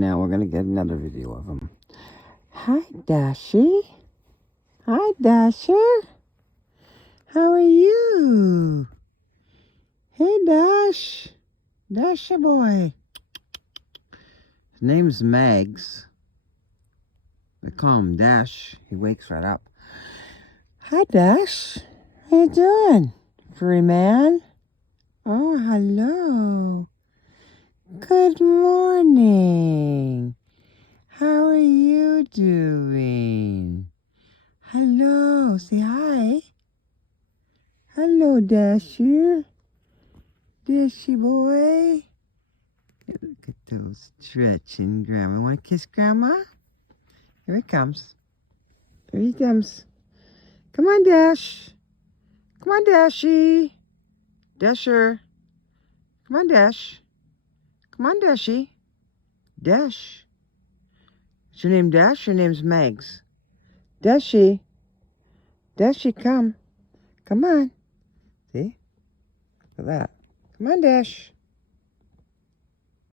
Now we're going to get another video of him. Hi, Dashy. Hi, Dasher. How are you? Hey, Dash. Dasher boy. His name's Mags. They call him Dash. He wakes right up. Hi, Dash. How you doing? Free man? Oh, hello. Good morning. How are you doing? Hello. Say hi. Hello, Dasher. Dashy boy. Look at those stretching, Grandma. Want to kiss Grandma? Here he comes. Here he comes. Come on, Dash. Come on, Dashy. Dasher. Come on, Dash. Come on, Dashy. Dash. Is your name Dash? Your name's Megs. Dashy. Dashy, come. Come on. See? Look at that. Come on, Dash.